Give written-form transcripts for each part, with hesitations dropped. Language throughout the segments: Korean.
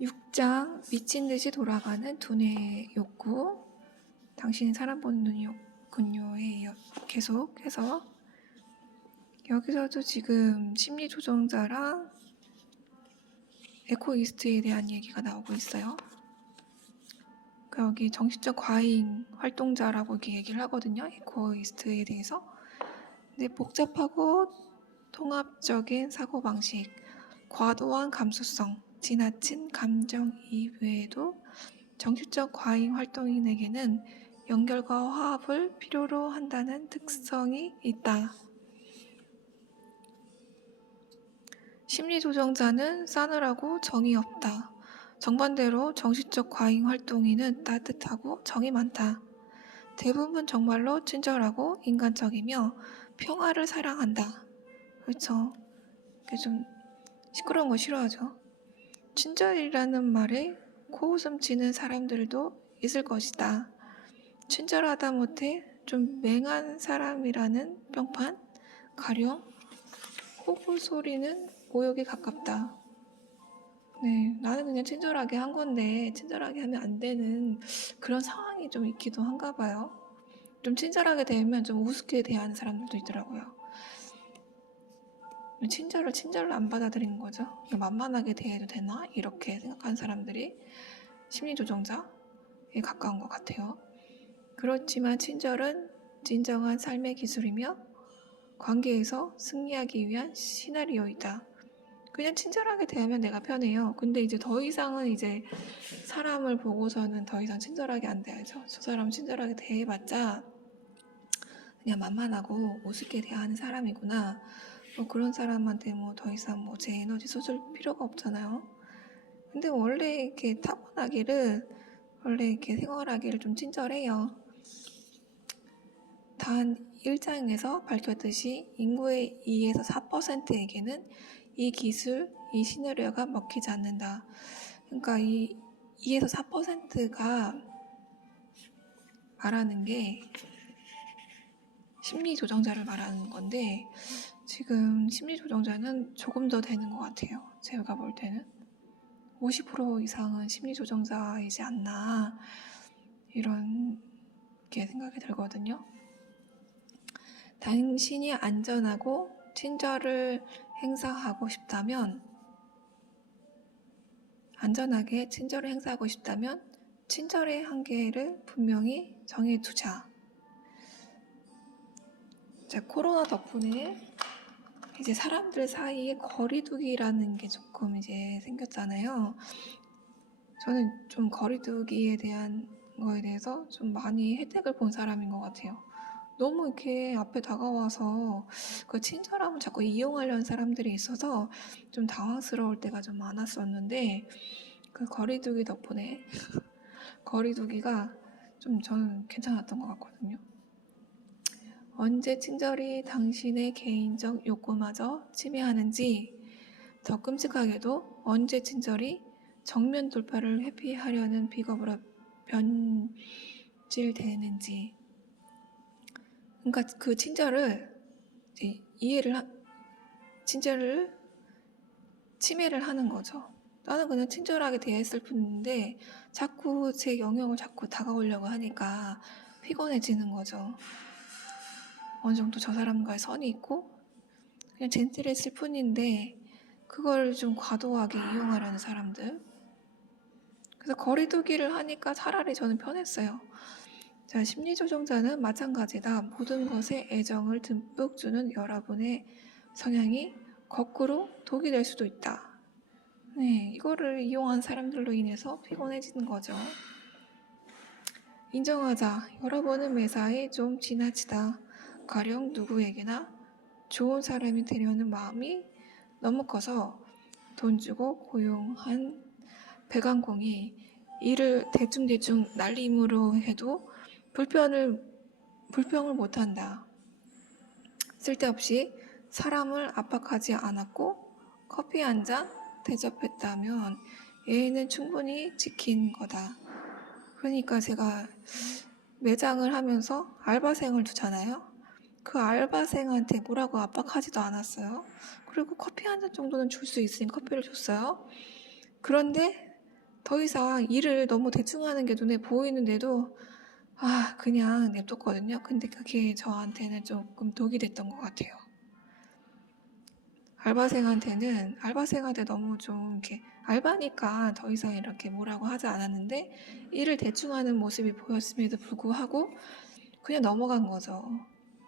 6장 미친듯이 돌아가는 두뇌의 욕구. 당신이 사람 보는 눈이군요에 계속해서 여기서도 지금 심리조정자랑 에코이스트에 대한 얘기가 나오고 있어요. 여기 정신적 과잉 활동자라고 이렇게 얘기를 하거든요. 에코이스트에 대해서. 근데 복잡하고 통합적인 사고방식, 과도한 감수성, 지나친 감정이입 외에도 정신적 과잉 활동인에게는 연결과 화합을 필요로 한다는 특성이 있다. 심리조정자는 싸늘하고 정이 없다. 정반대로 정신적 과잉 활동인은 따뜻하고 정이 많다. 대부분 정말로 친절하고 인간적이며 평화를 사랑한다. 그렇죠? 좀 시끄러운 거 싫어하죠. 친절이라는 말에 코웃음 치는 사람들도 있을 것이다. 친절하다 못해 좀 맹한 사람이라는 평판, 가령 호구 소리는 모욕에 가깝다. 네, 나는 그냥 친절하게 한 건데 친절하게 하면 안 되는 그런 상황이 좀 있기도 한가 봐요. 좀 친절하게 대하면 좀 우습게 대하는 사람들도 있더라고요. 친절을 안 받아들이는 거죠. 만만하게 대해도 되나? 이렇게 생각하는 사람들이 심리조정자에 가까운 것 같아요. 그렇지만 친절은 진정한 삶의 기술이며 관계에서 승리하기 위한 시나리오이다. 그냥 친절하게 대하면 내가 편해요. 근데 이제 더 이상은 이제 사람을 보고서는 더 이상 친절하게 안 대하죠. 저 사람 친절하게 대해봤자 그냥 만만하고 우습게 대하는 사람이구나. 그런 사람한테 더 이상 제 에너지 쏟을 필요가 없잖아요. 근데 원래 이렇게 타고나기를, 원래 이렇게 생활하기를 좀 친절해요. 단 1장에서 밝혔듯이 인구의 2에서 4%에게는 이 기술, 이 시나리오가 먹히지 않는다. 그러니까 이 2에서 4%가 말하는 게 심리조정자를 말하는 건데 지금 심리조정자는 조금 더 되는 것 같아요. 제가 볼 때는 50% 이상은 심리조정자이지 않나 이런 게 생각이 들거든요. 당신이 안전하고 친절을 행사하고 싶다면 안전하게 친절을 행사하고 싶다면 친절의 한계를 분명히 정해두자. 자, 코로나 덕분에 이제 사람들 사이에 거리두기라는 게 조금 이제 생겼잖아요. 저는 좀 거리두기에 대한 거에 대해서 좀 많이 혜택을 본 사람인 것 같아요. 너무 이렇게 앞에 다가와서 그 친절함을 자꾸 이용하려는 사람들이 있어서 좀 당황스러울 때가 좀 많았었는데 그 거리두기 덕분에 거리두기가 좀 저는 괜찮았던 것 같거든요. 언제 친절이 당신의 개인적 욕구마저 침해하는지, 더 끔찍하게도 언제 친절이 정면 돌파를 회피하려는 비겁으로 변질되는지. 그러니까 그 친절을 친절을 침해를 하는 거죠. 나는 그냥 친절하게 대했을 뿐인데 자꾸 제 영역을 자꾸 다가오려고 하니까 피곤해지는 거죠. 어느 정도 저 사람과의 선이 있고 그냥 젠틀했을 뿐인데 그걸 좀 과도하게 이용하려는 사람들. 그래서 거리두기를 하니까 차라리 저는 편했어요. 자, 심리조정자는 마찬가지다. 모든 것에 애정을 듬뿍 주는 여러분의 성향이 거꾸로 독이 될 수도 있다. 네, 이거를 이용한 사람들로 인해서 피곤해지는 거죠. 인정하자. 여러분은 매사에 좀 지나치다. 가령 누구에게나 좋은 사람이 되려는 마음이 너무 커서 돈 주고 고용한 배관공이 일을 대충 날림으로 해도 불평을 못한다. 쓸데없이 사람을 압박하지 않았고 커피 한 잔 대접했다면 예의는 충분히 지킨 거다. 그러니까 제가 매장을 하면서 알바생을 두잖아요. 그 알바생한테 뭐라고 압박하지도 않았어요. 그리고 커피 한 잔 정도는 줄 수 있으니 커피를 줬어요. 그런데 더 이상 일을 너무 대충 하는 게 눈에 보이는데도 그냥 냅뒀거든요. 근데 그게 저한테는 조금 독이 됐던 것 같아요. 알바생한테 너무 좀 이렇게 알바니까 더 이상 이렇게 뭐라고 하지 않았는데 일을 대충 하는 모습이 보였음에도 불구하고 그냥 넘어간 거죠.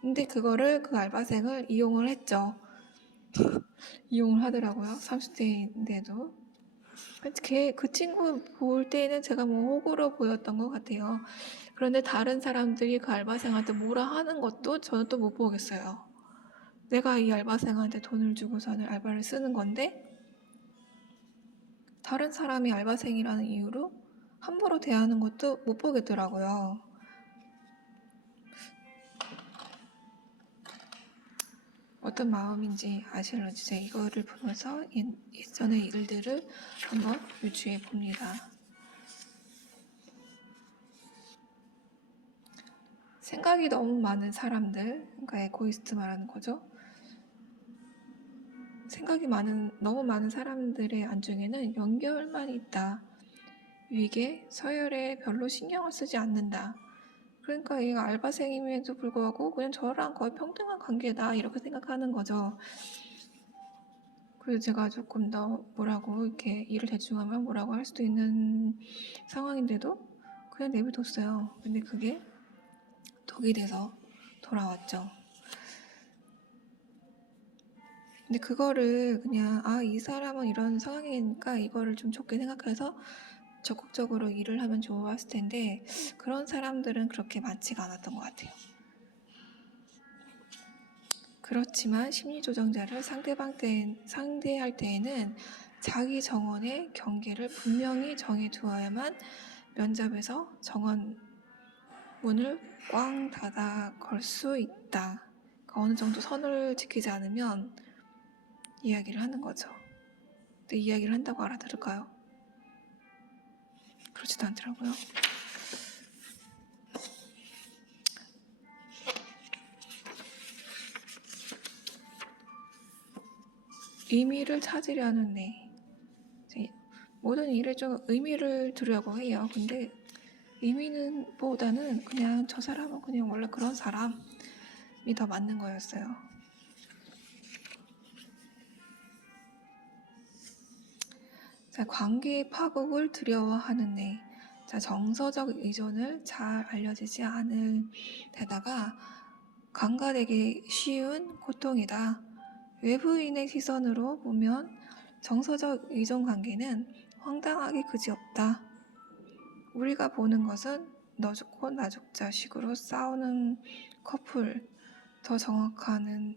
근데 그거를 그 알바생을 이용을 했죠. 이용을 하더라고요. 30대인데도. 그 친구 볼 때는 제가 뭐 호구로 보였던 것 같아요. 그런데 다른 사람들이 그 알바생한테 뭐라 하는 것도 저는 또 못 보겠어요. 내가 이 알바생한테 돈을 주고서는 알바를 쓰는 건데 다른 사람이 알바생이라는 이유로 함부로 대하는 것도 못 보겠더라고요. 어떤 마음인지 아실런지 제가 이거를 보면서 예전의 일들을 한번 유추해 봅니다. 생각이 너무 많은 사람들, 그러니까 에고이스트 말하는 거죠. 생각이 너무 많은 사람들의 안중에는 연결만 있다. 위계, 서열에 별로 신경을 쓰지 않는다. 그러니까 얘가 알바생임에도 불구하고 그냥 저랑 거의 평등한 관계다 이렇게 생각하는 거죠. 그래서 제가 조금 더 뭐라고 이렇게 일을 대충 하면 뭐라고 할 수도 있는 상황인데도 그냥 내버렸어요. 근데 그게 독이 돼서 돌아왔죠. 근데 그거를 그냥 이 사람은 이런 상황이니까 이거를 좀 좋게 생각해서 적극적으로 일을 하면 좋았을 텐데 그런 사람들은 그렇게 많지가 않았던 것 같아요. 그렇지만 심리조정자를 상대할 때에는 자기 정원의 경계를 분명히 정해두어야만 면접에서 정원 문을 꽝 닫아 걸 수 있다. 그러니까 어느 정도 선을 지키지 않으면 이야기를 하는 거죠. 근데 이야기를 한다고 알아들을까요? 그렇지도 않더라고요. 의미를 찾으려는 모든 일에 좀 의미를 두려고 해요. 근데 의미는 보다는 그냥 저 사람은 그냥 원래 그런 사람이 더 맞는 거였어요. 자, 관계의 파국을 두려워하는 애. 자, 정서적 의존을 잘 알려지지 않을 데다가 강간되기 쉬운 고통이다. 외부인의 시선으로 보면 정서적 의존 관계는 황당하게 그지없다. 우리가 보는 것은 너 죽고 나 죽자식으로 싸우는 커플. 더 정확하게는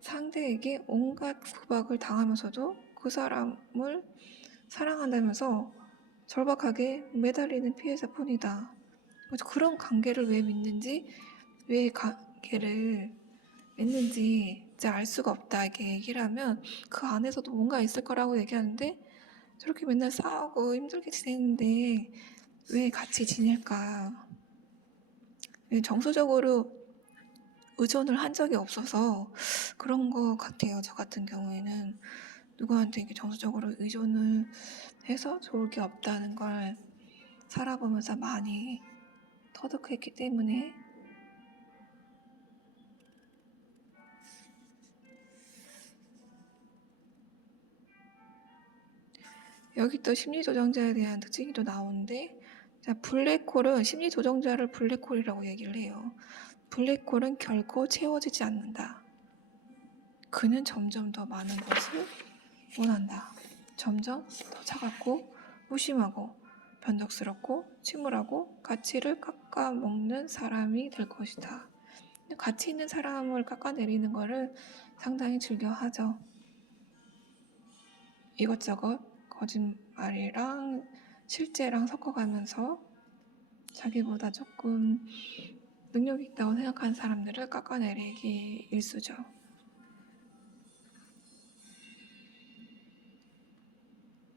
상대에게 온갖 구박을 당하면서도 그 사람을 사랑한다면서 절박하게 매달리는 피해자뿐이다. 그래서 그런 관계를 왜 믿는지, 왜 관계를 맺는지 이제 알 수가 없다 이렇게 얘기를 하면 그 안에서도 뭔가 있을 거라고 얘기하는데 저렇게 맨날 싸우고 힘들게 지내는데 왜 같이 지낼까? 정서적으로 의존을 한 적이 없어서 그런 것 같아요. 저 같은 경우에는 누구한테 이렇게 정서적으로 의존을 해서 좋을 게 없다는 걸 살아보면서 많이 터득했기 때문에 여기 또 심리조정자에 대한 특징이 또 나오는데 자, 블랙홀은 심리조정자를 블랙홀이라고 얘기를 해요. 블랙홀은 결코 채워지지 않는다. 그는 점점 더 많은 것을 원한다. 점점 더 차갑고 무심하고 변덕스럽고 침울하고 가치를 깎아먹는 사람이 될 것이다. 가치 있는 사람을 깎아내리는 것을 상당히 즐겨하죠. 이것저것 거짓말이랑 실제랑 섞어가면서 자기보다 조금 능력 있다고 생각하는 사람들을 깎아내리기 일쑤죠.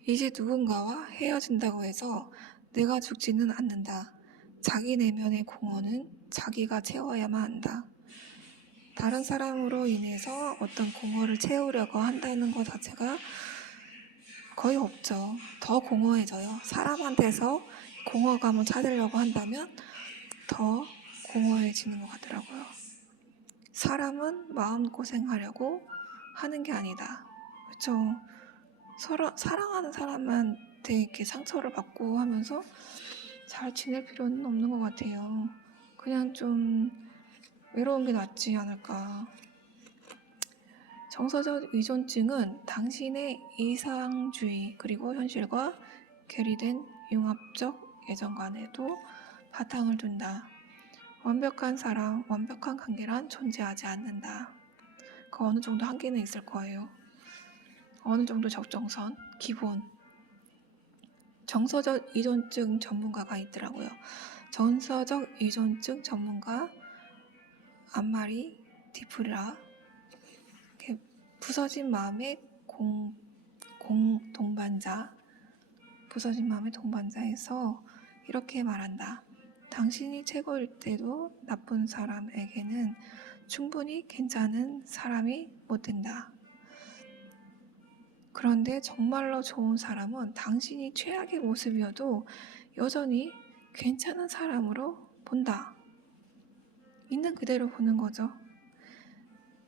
이제 누군가와 헤어진다고 해서 내가 죽지는 않는다. 자기 내면의 공허는 자기가 채워야만 한다. 다른 사람으로 인해서 어떤 공허를 채우려고 한다는 것 자체가 거의 없죠. 더 공허해져요. 사람한테서 공허감을 찾으려고 한다면 더 공허해지는 것 같더라고요. 사람은 마음고생하려고 하는 게 아니다. 그렇죠? 사랑하는 사람한테 이렇게 상처를 받고 하면서 잘 지낼 필요는 없는 것 같아요. 그냥 좀 외로운 게 낫지 않을까. 정서적 의존증은 당신의 이상주의 그리고 현실과 괴리된 융합적 애정관에도 바탕을 둔다. 완벽한 사람, 완벽한 관계란 존재하지 않는다. 그 어느 정도 한계는 있을 거예요. 어느 정도 적정선, 기본. 정서적 의존증 전문가가 있더라고요. 정서적 의존증 전문가 안마리 디프라. 부서진 마음의 부서진 마음의 동반자에서 이렇게 말한다. 당신이 최고일 때도 나쁜 사람에게는 충분히 괜찮은 사람이 못 된다. 그런데 정말로 좋은 사람은 당신이 최악의 모습이어도 여전히 괜찮은 사람으로 본다. 있는 그대로 보는 거죠.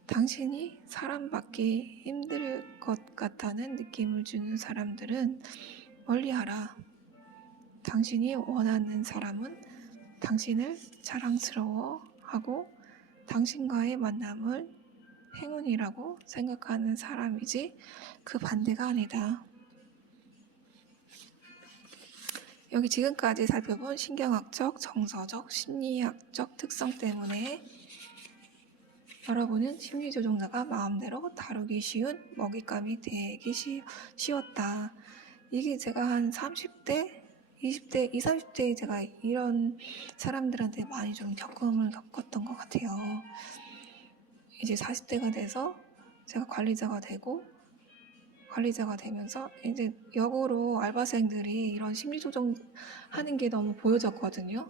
당신이 사랑받기 힘들 것 같다는 느낌을 주는 사람들은 멀리하라. 당신이 원하는 사람은 당신을 자랑스러워하고 당신과의 만남을 행운이라고 생각하는 사람이지 그 반대가 아니다. 여기 지금까지 살펴본 신경학적, 정서적, 심리학적 특성 때문에 여러분은 심리조종자가 마음대로 다루기 쉬운 먹잇감이 되기 쉬웠다. 이게 제가 한 30대, 20대, 20, 30대에 제가 이런 사람들한테 많이 좀 겪었던 것 같아요. 이제 40대가 돼서 제가 관리자가 되면서 이제 역으로 알바생들이 이런 심리조종 하는 게 너무 보여졌거든요.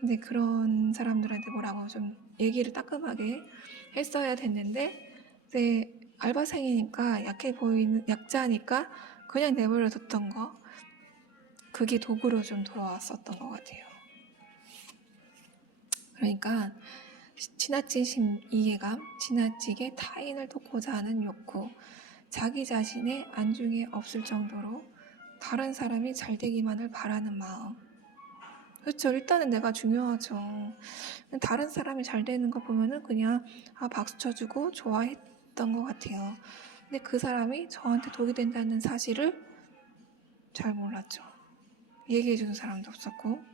근데 그런 사람들한테 뭐라고 좀 얘기를 따끔하게 했어야 됐는데 이제 알바생이니까 약자니까 그냥 내버려 뒀던 거, 그게 도구로 좀 돌아왔었던 것 같아요. 그러니까 지나친 이해감, 지나치게 타인을 돕고자 하는 욕구, 자기 자신의 안중에 없을 정도로 다른 사람이 잘 되기만을 바라는 마음. 그렇죠. 일단은 내가 중요하죠. 다른 사람이 잘 되는 거 보면은 그냥 박수 쳐주고 좋아했던 것 같아요. 근데 그 사람이 저한테 독이 된다는 사실을 잘 몰랐죠. 얘기해주는 사람도 없었고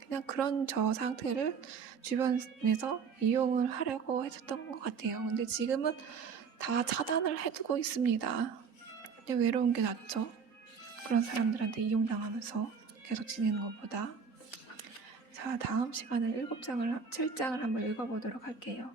그냥 그런 저 상태를 주변에서 이용을 하려고 했었던 것 같아요. 근데 지금은 다 차단을 해두고 있습니다. 그냥 외로운 게 낫죠. 그런 사람들한테 이용당하면서 계속 지내는 것보다. 자, 다음 시간에 7장을 한번 읽어보도록 할게요.